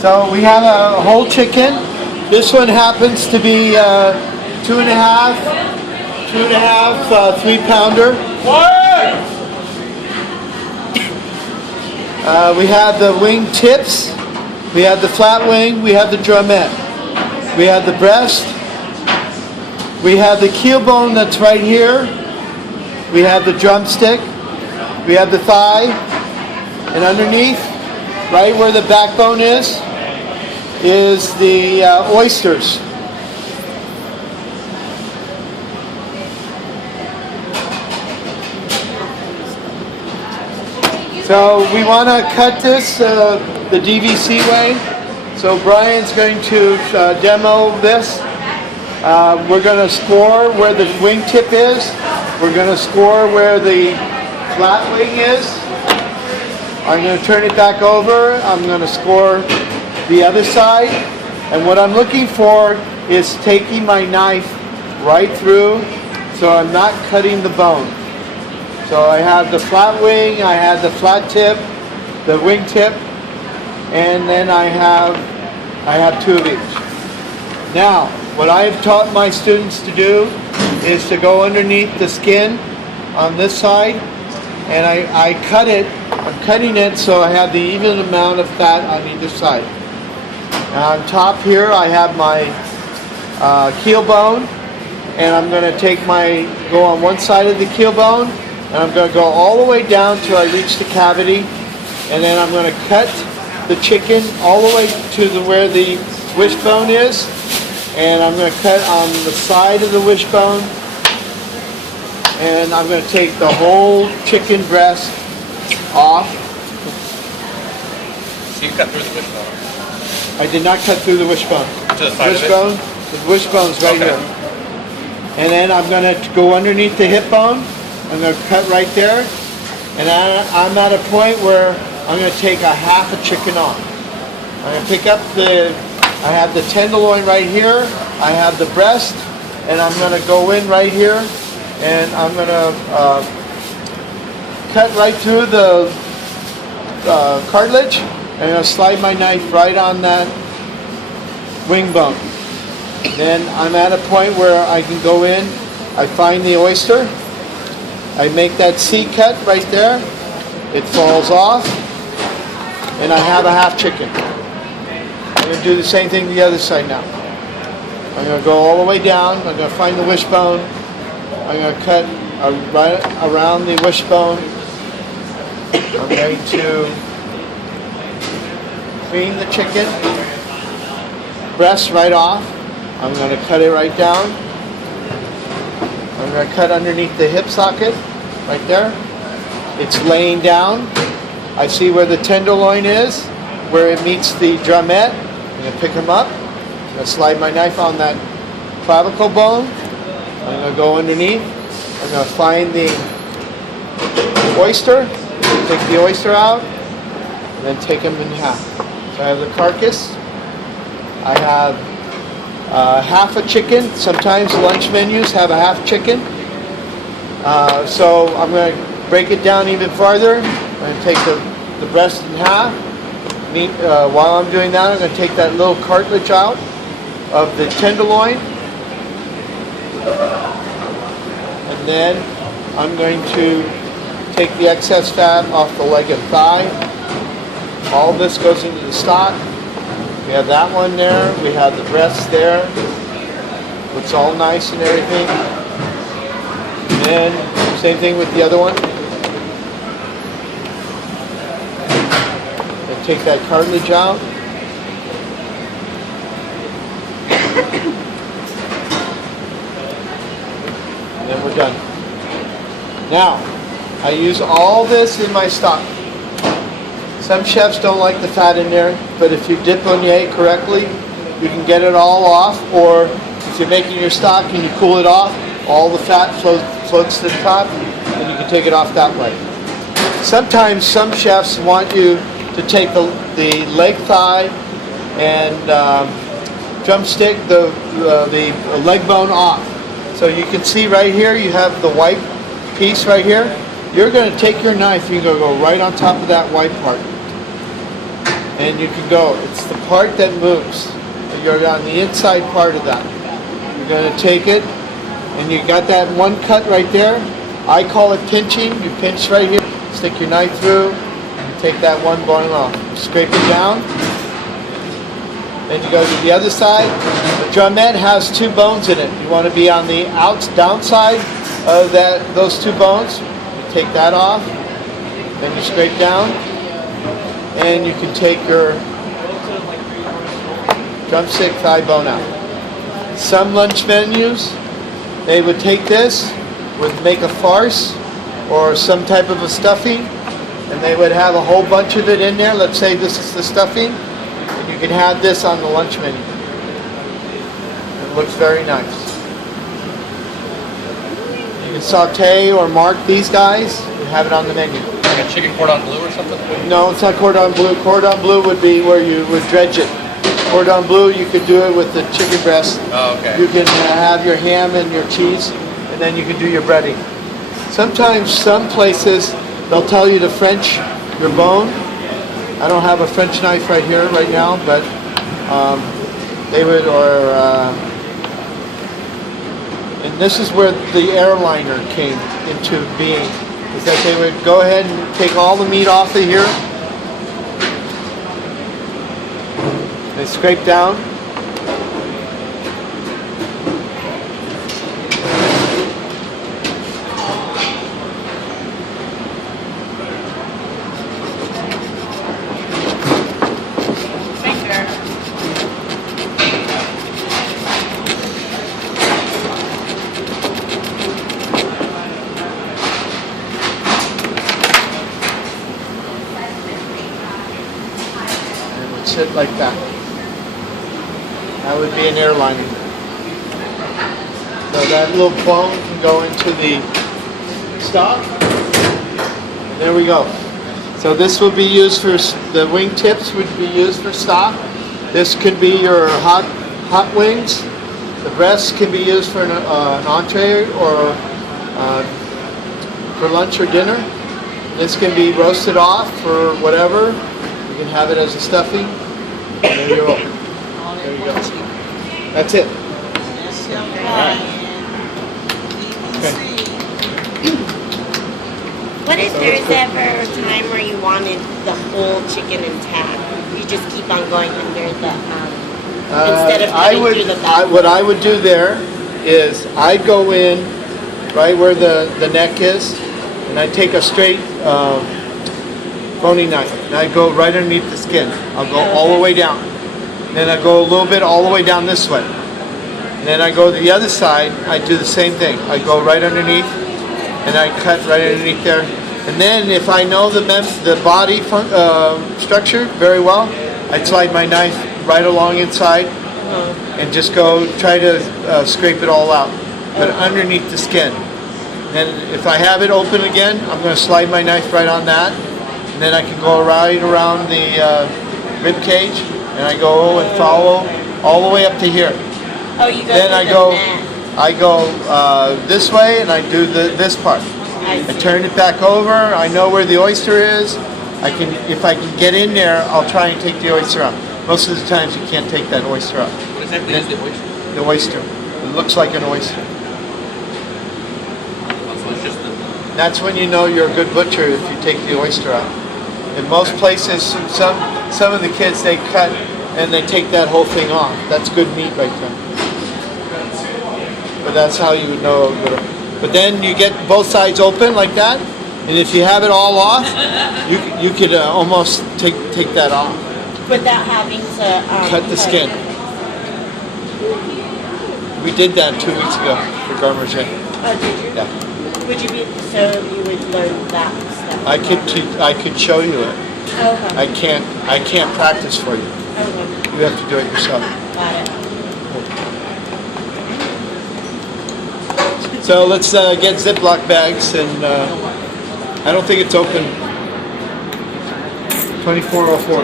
So we have a whole chicken. This one happens to be 2.5, 3-pounder. We have the wing tips. We have the flat wing. We have the drumette. We have the breast. We have the keel bone that's right here. We have the drumstick. We have the thigh. And underneath, right where the backbone is the oysters. So we want to cut this the DVC way. So Brian's going to demo this. We're going to score where the wingtip is. We're going to score where the flat wing is. I'm going to turn it back over. I'm going to score the other side. And what I'm looking for is taking my knife right through so I'm not cutting the bone. So I have the flat wing, I have the flat tip, the wing tip, and then I have 2 of each. Now, what I've taught my students to do is to go underneath the skin on this side, and I cut it. I'm cutting it so I have the even amount of fat on either side. Now on top here I have my keel bone, and I'm going to go on one side of the keel bone, and I'm going to go all the way down till I reach the cavity, and then I'm going to cut the chicken all the way to where the wishbone is, and I'm going to cut on the side of the wishbone, and I'm going to take the whole chicken breast off. So you cut through the wishbone? I did not cut through the wishbone. To the side wishbone, of it? the wishbone's right here. And then I'm going to go underneath the hip bone. I'm going to cut right there. And I'm at a point where I'm going to take a half a chicken off. I'm going to pick up I have the tenderloin right here. I have the breast. And I'm going to go in right here. And I'm going to cut right through the cartilage. And I'm going to slide my knife right on that wing bone. Then I'm at a point where I can go in. I find the oyster. I make that C cut right there. It falls off. And I have a half chicken. I'm going to do the same thing to the other side now. I'm going to go all the way down. I'm going to find the wishbone. I'm going to cut right around the wishbone. I'm going to clean the chicken. Breast right off. I'm going to cut it right down. I'm going to cut underneath the hip socket, right there. It's laying down. I see where the tenderloin is, where it meets the drumette. I'm going to pick them up. I'm going to slide my knife on that clavicle bone. I'm going to go underneath. I'm going to find the oyster, take the oyster out, and then take them in half. So I have the carcass. I have half a chicken. Sometimes lunch menus have a half chicken. So I'm going to break it down even farther. I'm going to take the breast in half. While I'm doing that, I'm going to take that little cartilage out of the tenderloin. And then I'm going to take the excess fat off the leg and thigh. All this goes into the stock. We have that one there. We have the breast there. Looks all nice and everything. And then same thing with the other one. And take that cartilage out. And then we're done. Now, I use all this in my stock. Some chefs don't like the fat in there, but if you deponier correctly, you can get it all off, or if you're making your stock and you cool it off, all the fat floats to the top, and you can take it off that way. Sometimes some chefs want you to take the leg thigh and drumstick, the leg bone off. So you can see right here, you have the white piece right here. You're going to take your knife, you're going to go right on top of that white part. And you can go, it's the part that moves. You're on the inside part of that. You're going to take it, and you got that one cut right there. I call it pinching. You pinch right here, stick your knife through, and take that one bone off. Scrape it down. Then you go to the other side. The drumette has two bones in it. You want to be on the downside of those two bones. You take that off. Then you scrape down. And you can take your drumstick thigh bone out. Some lunch menus, they would take this, would make a farce or some type of a stuffing, and they would have a whole bunch of it in there. Let's say this is the stuffing, and you can have this on the lunch menu. It looks very nice. You can saute or mark these guys and have it on the menu. Like a chicken cordon bleu or something? No, it's not cordon bleu. Cordon bleu would be where you would dredge it. Cordon bleu, you could do it with the chicken breast. Oh, okay. You can have your ham and your cheese, and then you can do your breading. Sometimes some places, they'll tell you to French your bone. I don't have a French knife right here right now, but they would, and this is where the airliner came into being, is that they would go ahead and take all the meat off of here. They scrape down. And it would sit like that. That would be an airliner. So that little bone can go into the stock. And there we go. So this will be used for, the wing tips would be used for stock. This could be your hot wings. The breast can be used for an entree or for lunch or dinner. This can be roasted off for whatever. You can have it as a stuffing. There you go. There you go. That's it. Okay. What if there's ever a time where you wanted the whole chicken intact? You just keep on going under the, instead of cutting through the back? What I would do there is I'd go in right where the neck is, and I'd take a straight boning knife, and I'd go right underneath the skin. I'll go all the way down. Then I go a little bit all the way down this way. And then I go to the other side, I do the same thing. I go right underneath, and I cut right underneath there. And then if I know the body structure very well, I'd slide my knife right along inside and just go try to scrape it all out, but underneath the skin. And if I have it open again, I'm going to slide my knife right on that, and then I can go right around the rib cage, and I go and follow all the way up to here. Oh, you go Then through I the go, neck. this way, and I do this part. I I see. turn it back over. I know where the oyster is. If I can get in there, I'll try and take the oyster out. Most of the times you can't take that oyster out. What exactly is the oyster? The oyster. It looks like an oyster. So it's just the... That's when you know you're a good butcher if you take the oyster out. In most places, some of the kids, they cut and they take that whole thing off. That's good meat right there. But that's how you would know. But then you get both sides open like that, and if you have it all off, you could almost take that off. Without having to Cut the skin. We did that 2 weeks ago for Garmerget. Oh, did you? Yeah. Would you be, so you would learn that stuff? I could show you it. Okay. I can't practice for you. Okay. You have to do it yourself. Got it. So let's get Ziploc bags, and I don't think it's open. 2404.